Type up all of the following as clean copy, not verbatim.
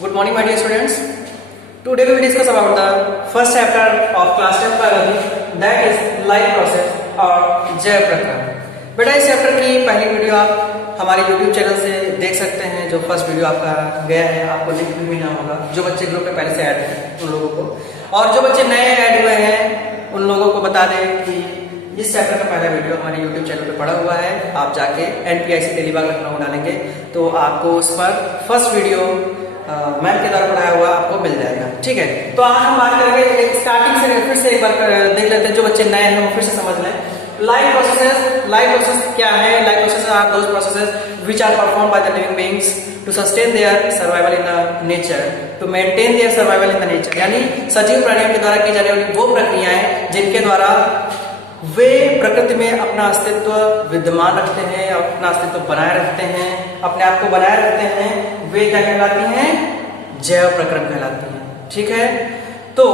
Good morning, my dear students. Today we will discuss about the first chapter of class 10 biology, that is life process और जैव प्रक्रम। बेटा इस chapter की पहली वीडियो आप हमारे YouTube चैनल से देख सकते हैं। जो फर्स्ट वीडियो आपका गया है, आपको लिंक भी मिला होगा। जो बच्चे ग्रुप में पहले से ऐड हैं उन लोगों को, और जो बच्चे नए ऐड हुए हैं उन लोगों को बता दें कि इस चैप्टर का पहला वीडियो हमारे YouTube चैनल पे पड़ा हुआ है। आप जाके NPIC टेलीबाग लखनऊ डालेंगे तो आपको उस पर फर्स्ट वीडियो मैम के द्वारा पढ़ाया हुआ आपको मिल जाएगा। ठीक है, तो आज हम बात करेंगे स्टार्टिंग से फिर से एक बार देख लेते हैं। जो बच्चे नए हैं वो फिर से समझ लें। लाइफ प्रोसेस क्या है? Life process are those processes which are performed by the living beings to sustain their survival in the nature, to maintain their survival in the nature. यानी सजीव प्राणियों के द्वारा की जाने वाली वो प्रक्रियाएं जिनके द्वारा वे प्रकृति में अपना अस्तित्व विद्यमान रखते हैं, अपना अस्तित्व बनाए रखते हैं, अपने आप को बनाए रखते हैं, वे क्या कहलाती हैं? जैव प्रक्रम कहलाती हैं। ठीक है, तो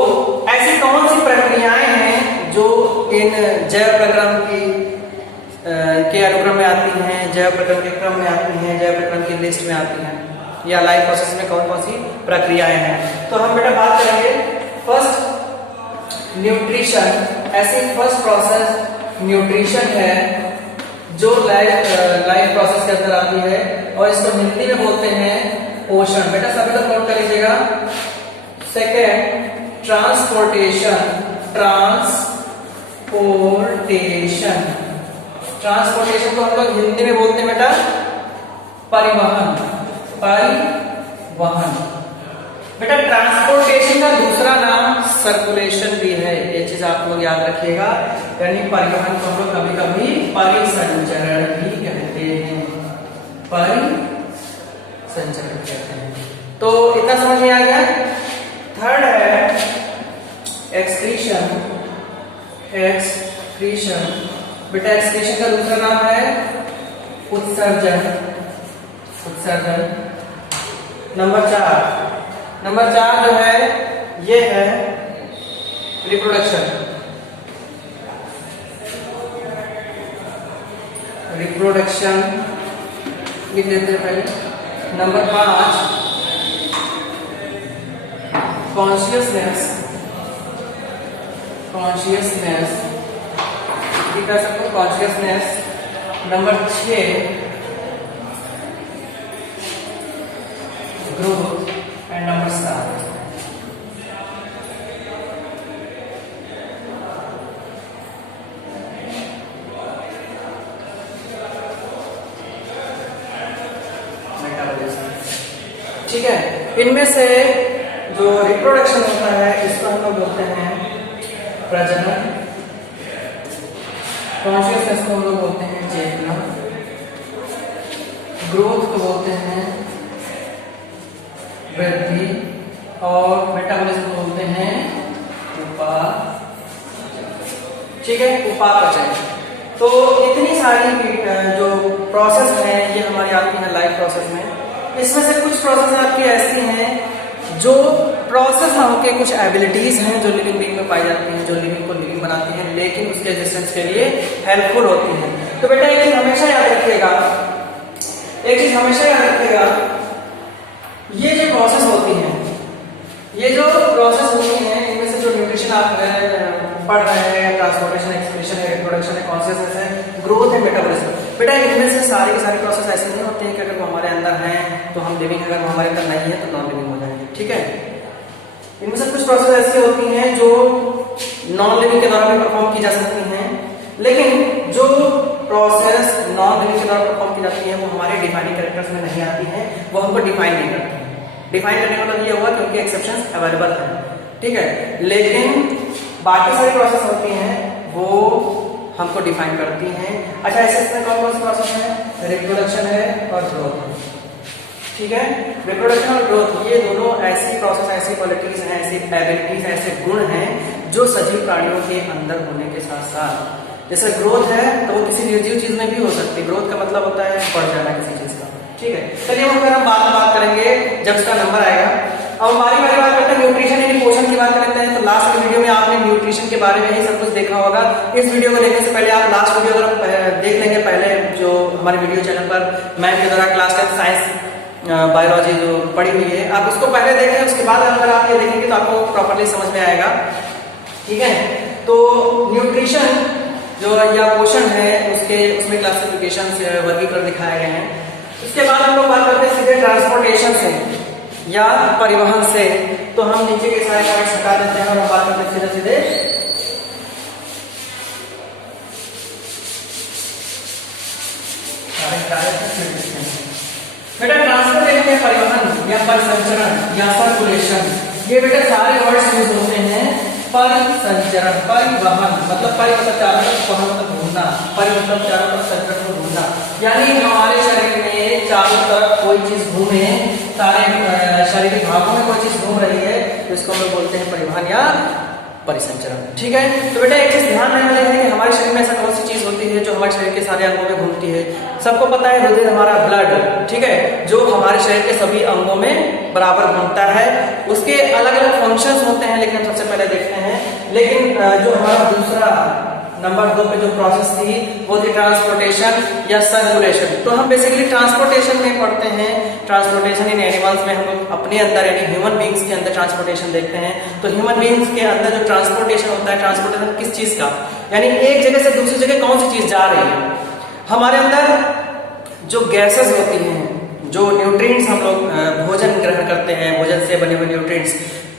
ऐसी कौन सी प्रक्रियाएं हैं जो इन जैव प्रक्रम की के अनुक्रम में आती हैं, जैव प्रक्रम के क्रम में आती हैं, जैव प्रक्रम की लिस्ट में आती हैं, या लाइफ प्रोसेस में कौन कौन सी प्रक्रियाएं हैं? तो हम बेटा बात करेंगे फर्स्ट न्यूट्रिशन। ऐसी फर्स्ट प्रोसेस न्यूट्रिशन है जो लाइफ प्रोसेस के अंदर आती है, और इसको हिंदी में बोलते हैं पोषण। बेटा सभी लोग नोट कर लीजिएगा। Second transportation. ट्रांसपोर्टेशन को हम लोग हिंदी में बोलते हैं बेटा परिवहन। बेटा ट्रांसपोर्टेशन का दूसरा नाम सर्कुलेशन भी है, ये चीज आप लोग याद रखिएगा। यानी परिवहन को हम लोग कभी कभी परिसंचरण भी कहते हैं, परिसंचरण कहते हैं। तो इतना समझ में आ गया। थर्ड है एक्सक्रीशन। बेटा एक्सक्रीशन का दूसरा नाम है उत्सर्जन। नंबर चार जो है ये है रिप्रोडक्शन। लिख लेते हैं पहले। Number 5 consciousness. कर सकते हो consciousness. Number 6 growth and number 7 metabolism. ठीक है, इनमें से जो रिप्रोडक्शन होता है इसको हम लोग बोलते हैं प्रजनन। कॉन्शियसनेस को हम लोग बोलते हैं चेतना। ग्रोथ को बोलते हैं वृद्धि, और मेटाबॉलिज्म को बोलते हैं उपापचय। तो इतनी सारी जो प्रोसेस है ये हमारी आती है लाइफ प्रोसेस में। इसमें से कुछ प्रोसेस आपकी ऐसी हैं जो प्रोसेस ना होके कुछ एबिलिटीज हैं जो लिविंग बीइंग में पाई जाती हैं, जो लिविंग को लिविंग बनाती हैं, लेकिन उसके एग्जिस्टेंस के लिए हेल्पफुल होती हैं। तो बेटा एक चीज हमेशा याद रखिएगा, ये जो प्रोसेस होती हैं, इनमें से जो न्यूट्रिशन आप पढ़ रहे हैं, ट्रांसपोर्टेशन, एक्सक्रीशन है, रिप्रोडक्शन है, कॉन्शियसनेस है, ग्रोथ है, मेटाबॉलिज्म। बेटा इनमें से सारी की सारी प्रोसेस ऐसे नहीं होते हैं कि अगर वो हमारे अंदर हैं तो हम लिविंग, अगर वो हमारे अंदर नहीं है तो नॉन लिविंग हो जाएंगे। ठीक है, इनमें से कुछ प्रोसेस ऐसी होती हैं जो नॉन लिविंग के द्वारा भी परफॉर्म की जा सकती हैं, लेकिन जो प्रोसेस नॉन लिविंग के द्वारा परफॉर्म की जाती है वो हमारे डिफाइनिंग कैरेक्टर्स में नहीं आती हैं, वो हमको डिफाइन नहीं करती हैं। डिफाइन करने का मतलब ये हुआ कि उनके एक्सेप्शंस अवेलेबल हैं। ठीक है, लेकिन बाकी सारी प्रोसेस होती हैं वो हमको डिफाइन करती हैं। अच्छा, ऐसे इसमें कौन कौन सी प्रोसेस है? रिप्रोडक्शन है और ग्रोथ। ठीक है, रिप्रोडक्शन और ग्रोथ ये दोनों ऐसी प्रोसेस, ऐसी क्वालिटीज हैं, ऐसी एबिलिटीज, ऐसे गुण हैं जो सजीव प्राणियों के अंदर होने के साथ साथ, जैसे ग्रोथ है तो वो किसी निर्जीव चीज में भी हो सकती है। ग्रोथ का मतलब होता है बढ़ जाना किसी चीज का। ठीक है, चलिए हम फिर हम बात करेंगे जब इसका नंबर आएगा। अब बारी बात करते हैं न्यूट्रिशन यानी पोषण की बात करते हैं। तो लास्ट वीडियो में आपने न्यूट्रिशन के बारे में ही सब कुछ देखा होगा। इस वीडियो को देखने से पहले आप लास्ट वीडियो अगर देख लेंगे, पहले जो हमारे वीडियो चैनल पर मैम के द्वारा क्लास 10 साइंस बायोलॉजी जो पढ़ी हुई है आप उसको पहले देखें, उसके बाद अगर आप ये देखेंगे तो आपको प्रॉपरली समझ में आएगा। ठीक है, तो न्यूट्रिशन जो या पोषण है उसमें क्लासिफिकेशन से वर्गीकरण दिखाए गए हैं। उसके बाद हम लोग बात करते हैं सीधे ट्रांसपोर्टेशन से या परिवहन से, तो हम नीचे के सारे पॉइंट्स हटा देते हैं और हम बात करते हैं सीधे बेटा ट्रांसपोर्टेशन या परिवहन या परिसंचरण या सर्कुलेशन, ये बेटा सारे वर्ड्स यूज होते हैं। परिसंचरण, परिवहन मतलब परि मतलब चारों तरफ, वहन मतलब घूमना, परि मतलब चारों तरफ, संचरण मतलब घूमना, यानी हमारे शरीर में चारों तरफ कोई चीज घूमे, सारे शारीरिक भागों में कोई चीज घूम रही है तो इसको हम लोग बोलते हैं परिवहन या परिसंचरण। ठीक है, तो बेटा एक चीज ध्यान रखने वाली है कि हमारे शरीर में ऐसा कौन सी चीज होती है जो हमारे शरीर के सारे अंगों में घूमती है। सबको पता है हृदय हमारा ब्लड, ठीक है, जो हमारे शरीर के सभी अंगों में बराबर घूमता है। उसके अलग अलग फंक्शंस होते हैं, लेकिन हम सबसे पहले देखते हैं। लेकिन जो हमारा दूसरा नंबर 2 पे जो प्रोसेस थी वो थी ट्रांसपोर्टेशन या सर्कुलेशन। तो हम बेसिकली ट्रांसपोर्टेशन में पढ़ते हैं। ट्रांसपोर्टेशन इन एनिमल्स में हम लोग अपने अंदर यानी ह्यूमन बींग्स के अंदर ट्रांसपोर्टेशन देखते हैं। तो ह्यूमन बींग्स के अंदर जो ट्रांसपोर्टेशन होता है, ट्रांसपोर्टेशन किस चीज का, यानी एक जगह से दूसरी जगह कौन सी चीज जा रही है। हमारे अंदर जो गैसेस होती हैं, जो न्यूट्रिएंट्स हम लोग भोजन ग्रहण करते हैं, भोजन से बने हुए न्यूट्रिएंट्स,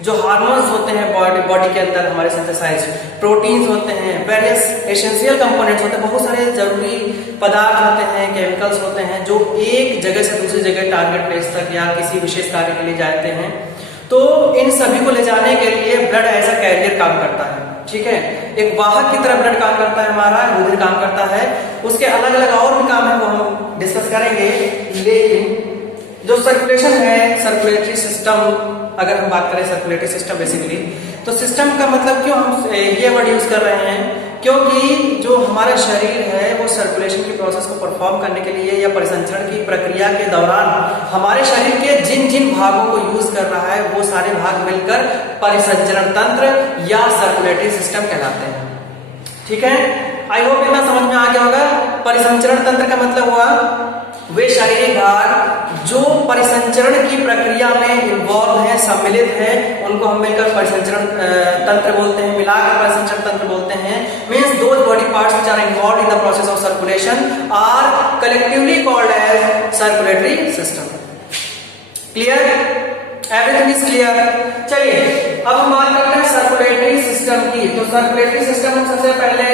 जो हार्मोन्स होते हैं बॉडी के अंदर हमारे सिंथेसाइज, प्रोटीन्स होते हैं, वेरियस एसेंशियल कंपोनेंट्स होते हैं, बहुत सारे जरूरी पदार्थ होते हैं, केमिकल्स होते हैं जो एक जगह से दूसरी जगह टारगेट प्लेस तक या किसी विशेष कार्य के लिए जाते हैं। तो इन सभी को ले जाने के लिए ब्लड एज अ कैरियर काम करता है। ठीक है, एक वाहक की तरह ब्लड काम करता है, हमारा रुधिर काम करता है। उसके अलग अलग और भी काम है, वो हम डिस्कस करेंगे। लेकिन जो सर्कुलेशन है, सर्कुलेटरी सिस्टम, अगर हम बात करें सर्कुलेटरी सिस्टम बेसिकली, तो सिस्टम का मतलब क्यों हम ये वर्ड यूज कर रहे हैं, क्योंकि जो हमारा शरीर है वो सर्कुलेशन की प्रोसेस को परफॉर्म करने के लिए या परिसंचरण की प्रक्रिया के दौरान हमारे शरीर के जिन जिन भागों को यूज कर रहा है वो सारे भाग मिलकर परिसंचरण तंत्र या सर्कुलेटरी सिस्टम कहलाते हैं। ठीक है, आई होप इतना समझ में आ गया होगा। परिसंचरण तंत्र का मतलब हुआ वे शारीरिक भाग जो परिसंचरण की प्रक्रिया में इन्वॉल्व है, सम्मिलित है, उनको हम मिलकर परिसंचरण तंत्र बोलते हैं, मिलाकर परिसंचरण तंत्र बोलते हैं। Means those body parts which are involved in the process of circulation are collectively called as circulatory system. Clear? Everything is clear? चलिए अब हम बात करते हैं सर्कुलेटरी सिस्टम की। तो सर्कुलेटरी सिस्टम हम सबसे पहले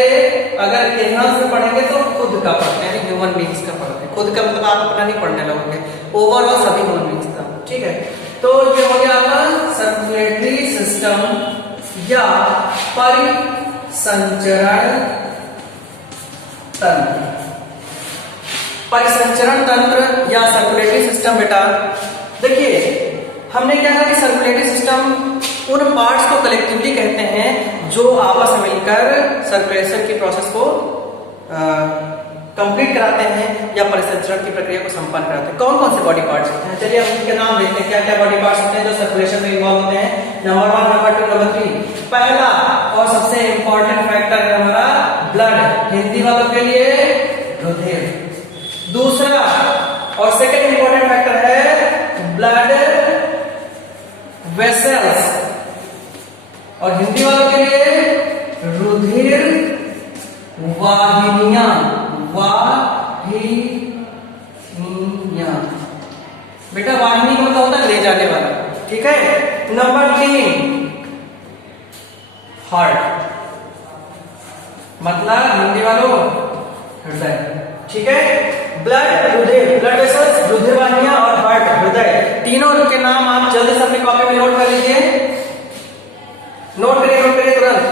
अगर इतिहास से पढ़ेंगे तो खुद का पढ़ते हैं, ह्यूमन बींग्स का पढ़ते हैं। खुद का मतलब आप अपना नहीं पढ़ने लगोगे, ओवरऑल सभी ह्यूमन बींग्स का। ठीक है, तो ये हो गया आपका सर्कुलेटरी सिस्टम या परिसंचरण तंत्र। परिसंचरण तंत्र या सर्कुलेटरी सिस्टम बेटा देखिए, हमने क्या कहा कि सर्कुलेटरी सिस्टम उन पार्ट्स को कलेक्टिवली कहते हैं जो आपस में मिलकर सर्कुलेशन की प्रोसेस को कंप्लीट कराते हैं या परिसंचरण की प्रक्रिया को संपन्न कराते हैं। कौन कौन से बॉडी पार्ट्स होते हैं, चलिए हम उनके नाम देखते हैं। क्या क्या बॉडी पार्ट्स होते हैं जो सर्कुलेशन में इन्वॉल्व होते हैं? Number 1, number 2, number 3। पहला और सबसे इंपॉर्टेंट फैक्टर है हमारा ब्लड, हिंदी वालों के लिए रुधिर। दूसरा और सेकेंड इंपॉर्टेंट फैक्टर है ब्लड वेसल्स, और हिंदी वालों के लिए रुधिर वाहिनियां। बेटा वाहिनी मतलब होता है ले जाने वाला। ठीक है, नंबर 3 हार्ट, मतलब हिंदी वालों हृदय। ठीक है, ब्लड, रुधिर, ब्लड वेसल्स, रुधिर वाहिनियां और हार्ट, हृदय, तीनों के नाम आप जल्दी से अपनी कॉपी में नोट कर लीजिए। नोट करिए तुरंत।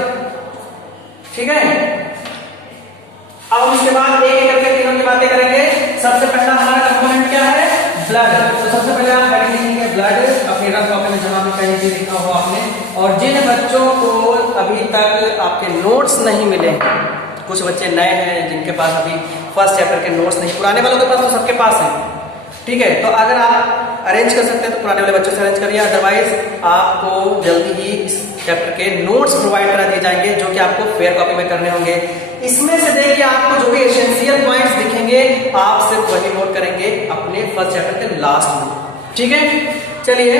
ठीक है, अब हम इसके बाद एक एक करके तीनों की बातें करेंगे। सबसे पहला हमारा कंपोनेंट क्या है? ब्लड। तो सबसे पहले आप हेडिंग लिखेंगे ब्लड, अपनी रफ कॉपी में जहां भी कहीं भी लिखा हो आपने। और जिन बच्चों को अभी तक आपके नोट्स नहीं मिले, कुछ बच्चे नए हैं जिनके पास अभी फर्स्ट चैप्टर के नोट्स नहीं, पुराने वालों के पास तो सबके पास है। ठीक है, तो अगर आप अरेंज कर सकते हैं तो पुराने वाले बच्चों से अरेंज करिए, अदरवाइज आपको जल्दी ही इस चैप्टर के नोट्स प्रोवाइड करा दिए जाएंगे जो कि आपको फेयर कॉपी में करने होंगे। इसमें से देखिए आपको जो भी एसेंशियल पॉइंट्स दिखेंगे आप सिर्फ वही नोट करेंगे अपने फर्स्ट चैप्टर के लास्ट में। ठीक है, चलिए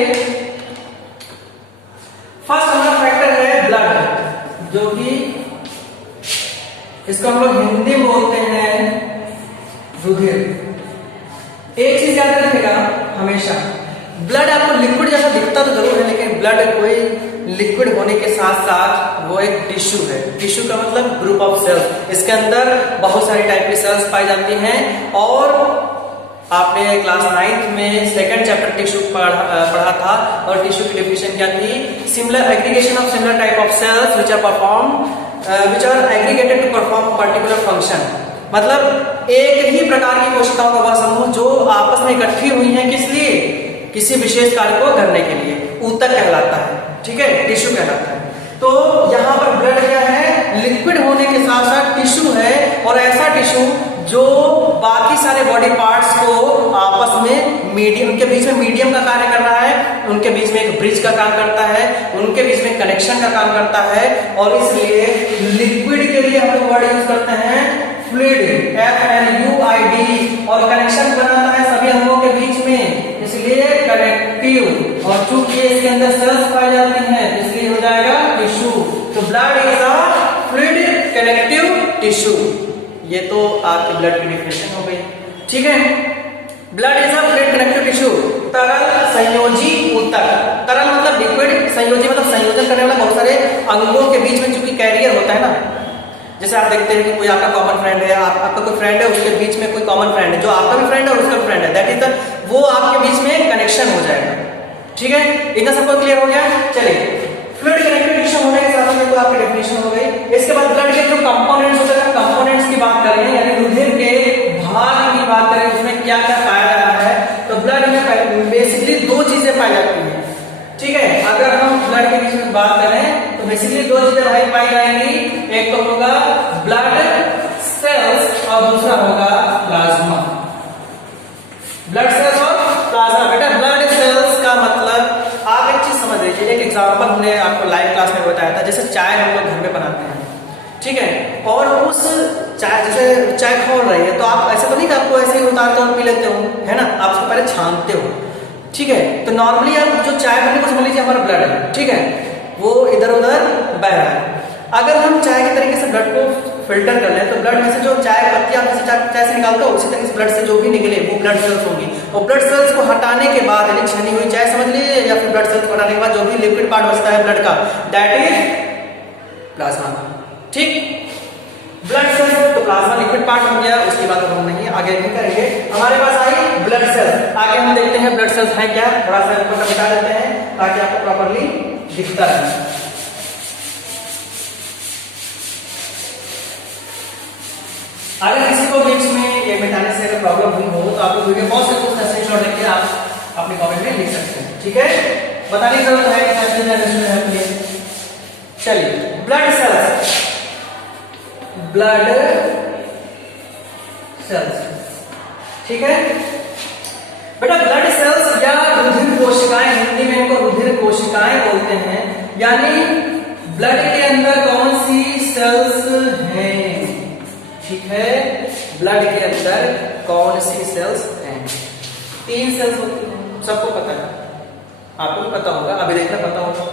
फर्स्ट हमारा फैक्टर है ब्लड, जो कि इसको हम लोग हिंदी में बोलते हैं रुधिर। एक चीज याद रखिएगा हमेशा, ब्लड आपको लिक्विड जैसा दिखता तो जरूर है, लेकिन ब्लड कोई लिक्विड होने के साथ साथ वो एक टिश्यू है। टिश्यू का मतलब ग्रुप ऑफ सेल्स, इसके अंदर बहुत सारी टाइप की सेल्स पाई जाती हैं। और आपने क्लास 9th में सेकंड चैप्टर टिश्यू पढ़ा था, और टिश्यू की डेफिनेशन क्या थी? Similar aggregation of similar type of cells which are aggregated to perform particular function. मतलब एक ही प्रकार की कोशिकाओं का वह समूह जो आपस में इकट्ठी हुई हैं, किस लिए? किसी विशेष कार्य को करने के लिए, ऊतक कहलाता है, ठीक है, टिश्यू कहलाता है। तो यहाँ पर ब्लड क्या है? लिक्विड होने के साथ साथ टिश्यू है, और ऐसा टिश्यू जो बाकी सारे बॉडी पार्ट्स को आपस में मीडियम, उनके बीच में मीडियम का कार्य कर रहा है, उनके बीच में एक ब्रिज का काम करता है, उनके बीच में कनेक्शन का काम करता है। और इसलिए लिक्विड के लिए हम लोग वर्ड यूज करते हैं फ्लूइड, FLUID, और कनेक्शन बनाता है सभी अंगों के बीच में, इसलिए कनेक्टिव। और चूंकि इसके अंदर सेल्स पाई जाती हैं, इसलिए हो जाएगा टिश्यू। तो blood is a fluid connective tissue. ये तो आपके ब्लड की डेफिनेशन हो गई, ठीक है। Blood is a fluid connective tissue. तरल संयोजी ऊतक, तरल मतलब लिक्विड, संयोजी मतलब संयोजन करने वाला बहुत सारे अंगों के बीच में चूंकि कैरियर होता है ना, जैसे आप देखते हैं कि कोई आपका कॉमन फ्रेंड है, आपका कोई फ्रेंड है, उसके बीच में कोई कॉमन फ्रेंड है, जो आपका भी फ्रेंड है और उसका भी फ्रेंड है, दैट इज द, वो आपके बीच में कनेक्शन हो जाएगा, ठीक है। इतना सबको क्लियर हो गया? चलिए, फ्लूइड कनेक्टिव टिश्यू होने के साथ में आपकी डेफिनेशन हो गई। इसके बाद ब्लड के जो कंपोनेंट्स होते हैं, कंपोनेंट्स की बात करें, यानी रुधिर के भाग की बात करें, उसमें क्या क्या पाया जा रहा है, तो ब्लड में बेसिकली दो चीजें पाई जाती हैं, ठीक है। अगर हम ब्लड के बीच में बात करें तो बेसिकली दो चीजें भाई पाई जाएंगी, एक तो होगा ब्लड सेल्स और दूसरा होगा प्लाज्मा। ब्लड सेल्स और प्लाज्मा। बेटा ब्लड सेल्स का मतलब आप एक चीज समझ लीजिए, एक एग्जांपल हमने आपको लाइव क्लास में बताया था, जैसे चाय हम लोग घर में बनाते हैं, ठीक है, और उस चाय, जैसे चाय खोल रही है, तो आप ऐसा तो नहीं कि आपको ऐसे ही उतारते हो पी लेते हो, है ना, आप उसको पहले छानते हो, ठीक है। तो नॉर्मली आप जो चाय बने को समझ लीजिए हमारा ब्लड है, ठीक है, वो इधर उधर बह रहा है। अगर हम चाय के तरीके से ब्लड को फिल्टर कर लें, तो ब्लड में से जो चाय पत्ती आप जैसे चाय से निकालते हो, उसी तरीके से ब्लड से जो भी निकले वो ब्लड सेल्स होंगी। और ब्लड सेल्स को हटाने के बाद, यानी छनी हुई चाय समझ लीजिए, या फिर ब्लड सेल्स को हटाने के बाद जो भी लिक्विड पार्ट बचता है ब्लड का, दैट इज प्लाज्मा, ठीक। ब्लड सेल्स तो प्लाज्मा लिक्विड पार्ट हो गया, उसकी बात हम नहीं आगे नहीं करेंगे। हमारे पास आई ब्लड सेल्स। आगे हम देखते हैं ब्लड सेल्स है क्या, थोड़ा सा इसको मिटा देते हैं ताकि आपको प्रॉपर्ली दिखता रहे। अगर किसी को बीच में ये मिटाने से अगर प्रॉब्लम हुई हो, तो आपको वीडियो पॉज करके उसका स्क्रीनशॉट लेके आप अपने कमेंट में लिख सकते हैं, ठीक है। बताने की जरूरत है कि चलिए, ब्लड सेल्स, ब्लड सेल्स, ठीक है बेटा। ब्लड सेल्स या रुधिर कोशिकाएं, हिंदी में इनको रुधिर कोशिकाएं बोलते हैं। यानी ब्लड के अंदर कौन सी सेल्स हैं, ठीक है, ब्लड के अंदर कौन सी सेल्स हैं? 3 सेल्स होती हैं, सबको पता है, आपको भी पता होगा, अभी देखना पता होगा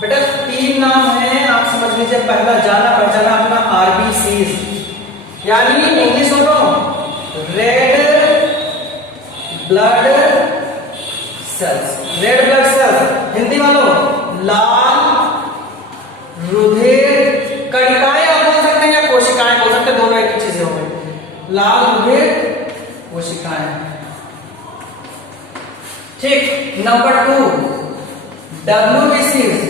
बेटा। 3 नाम है, आप समझ लीजिए। पहला जाना पहचाना अपना आरबीसीज, यानी इंग्लिश बोलो red blood cells, red blood cells. Hindi वालों लाल रुधिर कणिकाएं आप बोल सकते हैं, या कोशिकाएं बोल सकते हैं, दोनों एक ही चीजें हो गई। लाल रुधिर कोशिकाएं, ठीक। नंबर 2 WBCs,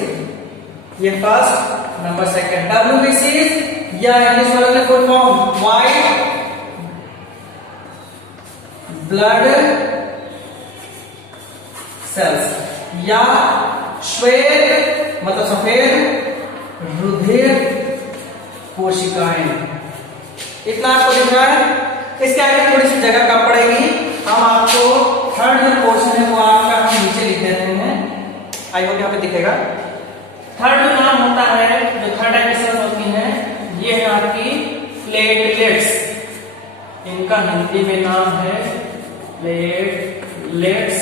ये फर्स्ट, नंबर सेकंड। WBCs या इंग्लिश वालों ने full form white blood cells, या श्वेत मतलब सफेद रुधिर कोशिकाएं। इतना आपको दिख रहा है। इसके आगे थोड़ी सी जगह कम पड़ेगी, हम आपको थर्ड जो पोर्शन है वो आपका हम नीचे लिख देते हैं, आई होप यहाँ पे दिखेगा। थर्ड जो नाम होता है, जो थर्ड टाइप की सेल्स होती हैं, ये है आपकी प्लेटलेट्स। इनका हिंदी में नाम है प्लेटलेट्स,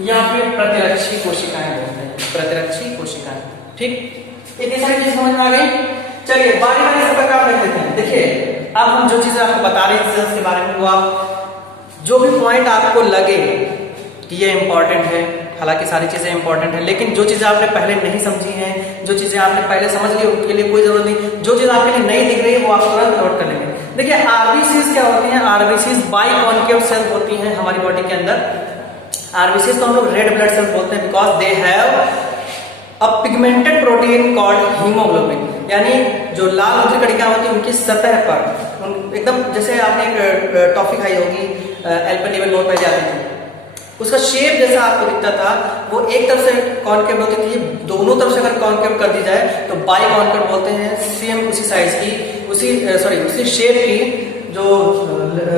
या फिर प्रतिरक्षी कोशिकाएं बोलते हैं, प्रतिरक्षी कोशिकाएं। ठीक, इतनी सारी चीजें समझ में आ गई। चलिए बारी बारी से प्रकार देख लेते हैं। देखिए अब हम जो चीजें आपको बता रहे हैं सेल्स के बारे में, वो आप जो भी पॉइंट आपको लगे कि ये इंपॉर्टेंट है, हालांकि सारी चीजें इंपॉर्टेंट है, लेकिन जो चीजें आपने पहले नहीं समझी हैं, जो चीजें आपने पहले समझ ली उनके लिए कोई जरूरत नहीं, जो चीज आपके लिए नहीं दिख रही है वो आप तुरंत नोट कर लेंगे। देखिए आरबीसीज क्या होती हैं? आरबीसीज बाइकॉन्केव सेल्स होती हैं हमारी बॉडी के अंदर। आरबीसीज को हम लोग रेड ब्लड सेल्स बोलते हैं because they have a pigmented protein called haemoglobin, यानी जो लाल रक्त कणिका होती है उनकी सतह पर एकदम जैसे आपने एक टॉफी खाई होगी एल्पेनलीबे लोड पे जाती थी, उसका शेप जैसा आपको दिखता था, वो एक तरफ से कॉन्केव होती थी, दोनों तरफ से अगर कॉन्केव कर दी जाए तो बाई कॉन्केव बोलते हैं। सेम उसी साइज की, उसी शेप की जो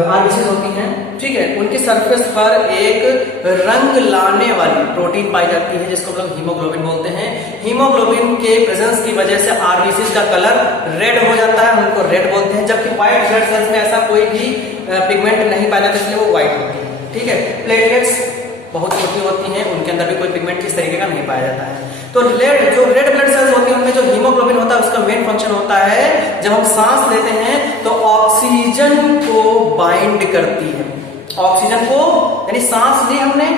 आरबीसीज होती हैं, ठीक है, उनकी सरफेस पर एक रंग लाने वाली प्रोटीन पाई जाती है जिसको हम लोग हीमोग्लोबिन बोलते हैं। हीमोग्लोबिन के प्रेजेंस की वजह से आरबीसीज का कलर रेड हो जाता है, उनको रेड बोलते हैं, जबकि व्हाइट ब्लड सेल्स में ऐसा कोई भी पिगमेंट नहीं पाया जाता, इसलिए वो व्हाइट होती है। ठीक है, प्लेटलेट्स बहुत छोटी होती हैं, उनके अंदर भी कोई पिगमेंट इस तरीके का नहीं पाया जाता है। तो जो रेड ब्लड सेल्स होती हैं उनमें जो हीमोग्लोबिन होता है उसका मेन फंक्शन होता है, जब हम सांस लेते हैं तो ऑक्सीजन को बाइंड करती है। ऑक्सीजन को यानी सांस ली हमने,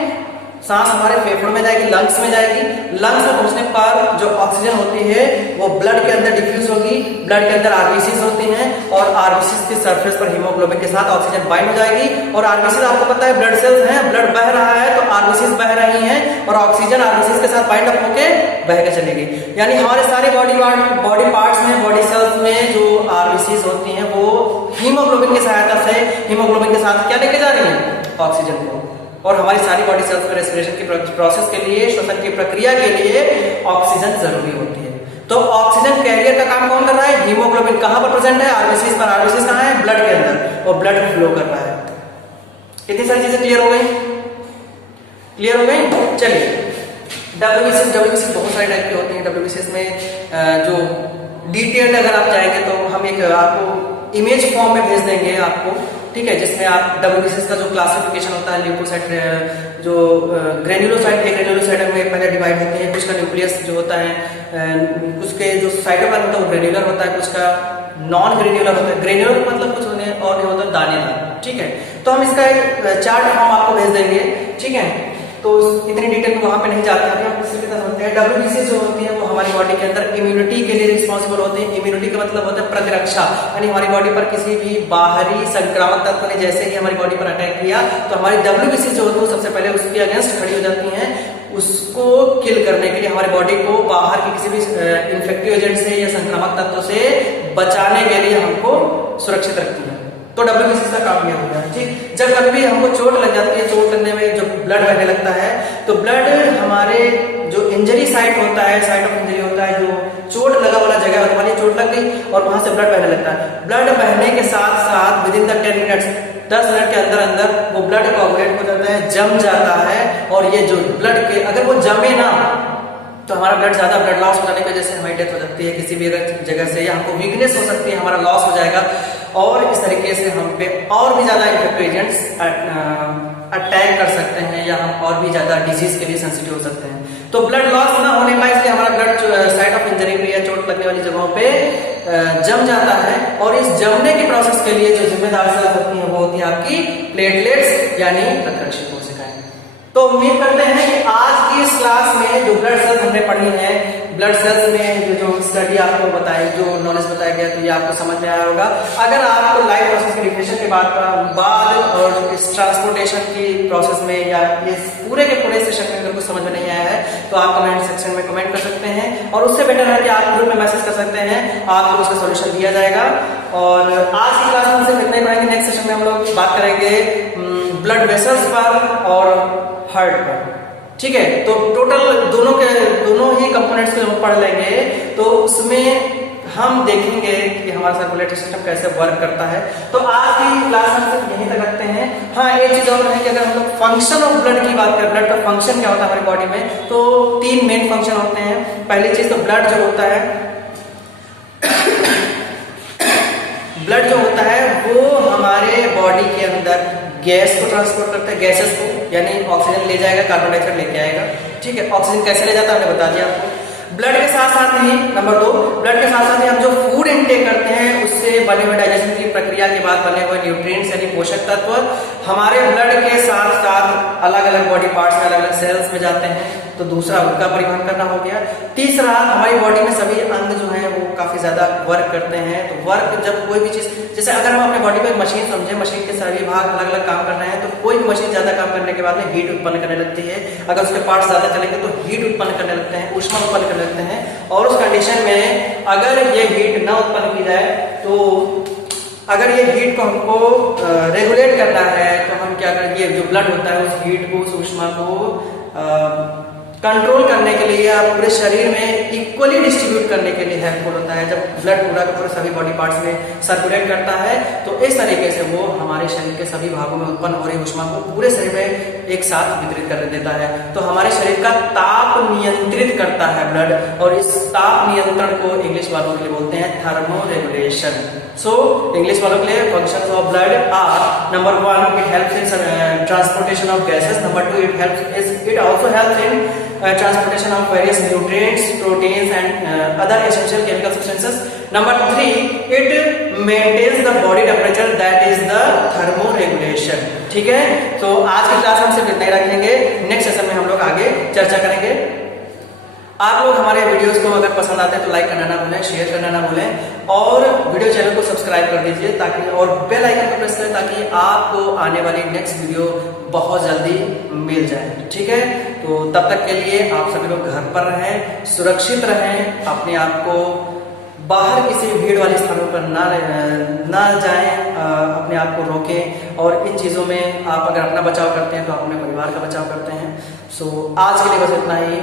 सांस हमारे फेफड़ों में जाएगी, लंग्स में जाएगी, लंग्स में पहुंचने पर जो ऑक्सीजन होती है वो ब्लड के अंदर डिफ्यूज होगी, ब्लड के अंदर आरबीसीज होती हैं और आरबीसीज की सरफेस पर हीमोग्लोबिन के साथ ऑक्सीजन बाइंड हो जाएगी। और आरबीसीज आपको पता है ब्लड सेल्स हैं, ब्लड बह रहा है तो आरबीसीज बह रही हैं और ऑक्सीजन आरबीसीज के साथ बाइंड अप होके बह के चलेगी। यानी हमारे सारे बॉडी पार्ट्स में, बॉडी सेल्स में जो आरबीसीज होती हैं वो हीमोग्लोबिन की सहायता से हीमोग्लोबिन के साथ क्या लेके जा रही है? ऑक्सीजन को। और हमारी सारी बॉडी सेल्स में रेस्पिरेशन की प्रोसेस के लिए, श्वसन की प्रक्रिया के लिए ऑक्सीजन जरूरी होती है। तो ऑक्सीजन कैरियर का काम कौन कर रहा है? हीमोग्लोबिन। कहां पर प्रेजेंट है? आरबीसीज पर। आरबीसीज कहां है? ब्लड के अंदर, और ब्लड फ्लो कर रहा है। इतनी सारी चीजें क्लियर हो गई? क्लियर हो गई? चलिए डब्ल्यूबीसीज बहुत सारे टाइप के होते हैं। डब्ल्यूबीसीज में जो डिटेल्ड अगर आप चाहेंगे तो हम एक आपको इमेज फॉर्म में भेज देंगे आपको, ठीक है, जिसमें आप डब्ल्यूबीसीज का जो क्लासिफिकेशन होता है, ल्यूकोसाइट जो ग्रेन्युलोसाइट है, ग्रेन्युलोसाइट में पहले डिवाइड होते हैं, कुछ का न्यूक्लियस जो होता है, कुछ के जो साइटोप्लाज्म होता है वो ग्रेन्युलर होता है, कुछ का नॉन ग्रेन्युलर होता है। ग्रेन्युलर मतलब कुछ होने और नहीं होता दानेदार, ठीक है। तो हम इसका एक चार्ट फॉर्म आपको भेज देंगे, ठीक है। तो इतनी डिटेल में वहां पे नहीं जाते हैं, हम इसलिए समझते हैं डब्ल्यूबीसीज जो होती है वो हमारी बॉडी के अंदर इम्यूनिटी के लिए रिस्पॉन्सिबल होते हैं। इम्यूनिटी का मतलब होता है प्रतिरक्षा, यानी हमारी बॉडी पर किसी भी बाहरी संक्रामक तत्व ने जैसे ही हमारी बॉडी पर अटैक किया तो हमारी डब्ल्यूबीसीज जो होती है सबसे पहले उसके अगेंस्ट खड़ी हो जाती हैं, उसको किल करने के लिए, हमारी बॉडी को बाहर के किसी भी इन्फेक्टिव एजेंट से या संक्रामक तत्व से बचाने के लिए हमको सुरक्षित रखती है। तो डब्ल्यूबीसीज का काम यह होता है, ठीक। जब कभी भी हमको चोट लग जाती है, चोट लगने में जो ब्लड बहने लगता है, तो ब्लड हमारे जो इंजरी साइट होता है, साइट ऑफ इंजरी होता है, जो चोट लगा वाला जगह हमारी चोट लग गई और वहां से ब्लड बहने लगता है। ब्लड बहने के साथ साथ with in the 10 minutes, 10 minute के अंदर अंदर वो ब्लड कोआगुलेट हो जाता है, जम जाता है। और ये जो ब्लड के अगर वो जमे ना तो हमारा ब्लड ज्यादा ब्लड लॉस हो जाने की वजह से हमारी डेथ हो सकती है किसी भी जगह से, या हमको वीकनेस हो सकती है, हमारा लॉस हो जाएगा और इस तरीके से हम पे और भी ज्यादा इन्फेक्टिव एजेंट्स अटैक कर सकते हैं या हम और भी ज्यादा डिजीज के लिए सेंसिटिव हो सकते हैं। तो ब्लड लॉस ना होने पाए इसलिए हमारा ब्लड साइट ऑफ इंजरी पे या चोट लगने वाली जगहों पे जम जाता है। और इस जमने के प्रोसेस के लिए जो जिम्मेदार सेल्स होती है वो होती है आपकी प्लेटलेट्स यानी प्रतिरक्षी कोशिकाएं। तो उम्मीद करते हैं कि आज की इस क्लास में जो ब्लड सेल्स हमने पढ़ी है, ब्लड सेल्स में जो स्टडी आपको बताई, जो नॉलेज बताया गया, तो ये आपको समझ में आया होगा। अगर आपको लाइफ प्रोसेस की डिफिनेशन के बाद और इस ट्रांसपोर्टेशन की प्रोसेस में या इस पूरे के पूरे सेशन में अगर कुछ समझ में नहीं आया है तो आप कमेंट सेक्शन में कमेंट कर सकते हैं, और उससे बेटर है कि आप ग्रुप में मैसेज कर सकते हैं, आपको उसका सोल्यूशन दिया जाएगा। और आज की क्लास में सिर्फ इतना ही पढ़ेंगे। नेक्स्ट सेशन में हम लोग बात करेंगे ब्लड वेसल्स पर और हार्ट पर, ठीक है। तो टोटल दोनों ही कंपोनेंट्स को हम पढ़ लेंगे, तो उसमें हम देखेंगे कि हमारा सर्कुलेटरी सिस्टम कैसे वर्क करता है। तो आज की क्लास में सिर्फ यहीं तक रखते हैं। हाँ, एक चीज और है कि अगर हम लोग फंक्शन ऑफ ब्लड की बात करें, ब्लड का फंक्शन क्या होता है हमारी बॉडी में, तो 3 मेन फंक्शन होते हैं। पहली चीज तो ब्लड जो होता है, ब्लड जो होता है वो हमारे बॉडी के अंदर गैस को ट्रांसपोर्ट करता है, गैसेस को, यानी ऑक्सीजन ले जाएगा, कार्बन डाइऑक्साइड लेके आएगा। ठीक है, ऑक्सीजन कैसे ले जाता है हमने बता दिया आपको। ब्लड के साथ साथ ही नंबर 2, ब्लड के साथ साथ ही हम जो फूड इनटेक करते हैं उससे बने हुए डाइजेशन की प्रक्रिया के बाद बने हुए न्यूट्रिएंट्स यानी पोषक तत्व हमारे ब्लड के साथ साथ अलग अलग बॉडी पार्ट्स में, अलग अलग सेल्स में जाते हैं, तो दूसरा उनका परिवहन करना हो गया। तीसरा, हमारी बॉडी में सभी अंग जो है वो काफी ज्यादा वर्क करते हैं। तो वर्क जब कोई भी चीज, जैसे अगर हम अपने बॉडी में मशीन समझे, मशीन के सभी भाग अलग अलग काम कर रहे हैं, तो कोई भी मशीन ज्यादा काम करने के बाद में हीट उत्पन्न करने लगती है। अगर उसके पार्ट्स ज्यादा चलेंगे तो हीट उत्पन्न करने लगते हैं, ऊष्मा उत्पन्न करने लगते हैं। और उस कंडीशन में अगर ये हीट ना उत्पन्न की जाए, तो अगर ये हीट को हमको रेगुलेट करना है, तो हम क्या करेंगे, ये जो ब्लड होता है उस हीट को, उस ऊष्मा को कंट्रोल करने के लिए या पूरे शरीर में इक्वली डिस्ट्रीब्यूट करने के लिए हेल्पफुल होता है। जब ब्लड पूरा का पूरा सभी बॉडी पार्ट्स में सर्कुलेट करता है, तो इस तरीके से वो हमारे शरीर के सभी भागों में उत्पन्न हो रही ऊष्मा को पूरे शरीर में एक साथ वितरित कर देता है। तो हमारे शरीर का ताप नियंत्रित करता है ब्लड, और इस ताप नियंत्रण को इंग्लिश वालों के लिए बोलते हैं थर्मो रेगुलेशन। सो इंग्लिश वालों के लिए functions of blood are, number 1, it helps in transportation of gases, number 2, it also helps in transportation of various nutrients, proteins and other essential chemical substances. Number 3, it maintains the body temperature, that is the thermoregulation. ठीक है, तो आज की class हम सिर्फ इतना ही रखेंगे। Next session में हम लोग आगे चर्चा करेंगे। आप लोग हमारे वीडियोस को अगर पसंद आते हैं तो लाइक करना ना भूलें, शेयर करना ना भूलें, और वीडियो चैनल को सब्सक्राइब कर दीजिए ताकि, और बेल आइकन को प्रेस करें ताकि आपको आने वाली नेक्स्ट वीडियो बहुत जल्दी मिल जाए। ठीक है, तो तब तक के लिए आप सभी लोग घर पर रहें, सुरक्षित रहें, अपने आप को बाहर किसी भीड़ वाले स्थानों पर ना जाएं, अपने आप को रोकें, और इन चीज़ों में आप अगर अपना बचाव करते हैं तो अपने परिवार का बचाव करते हैं। सो आज के लिए बस इतना ही।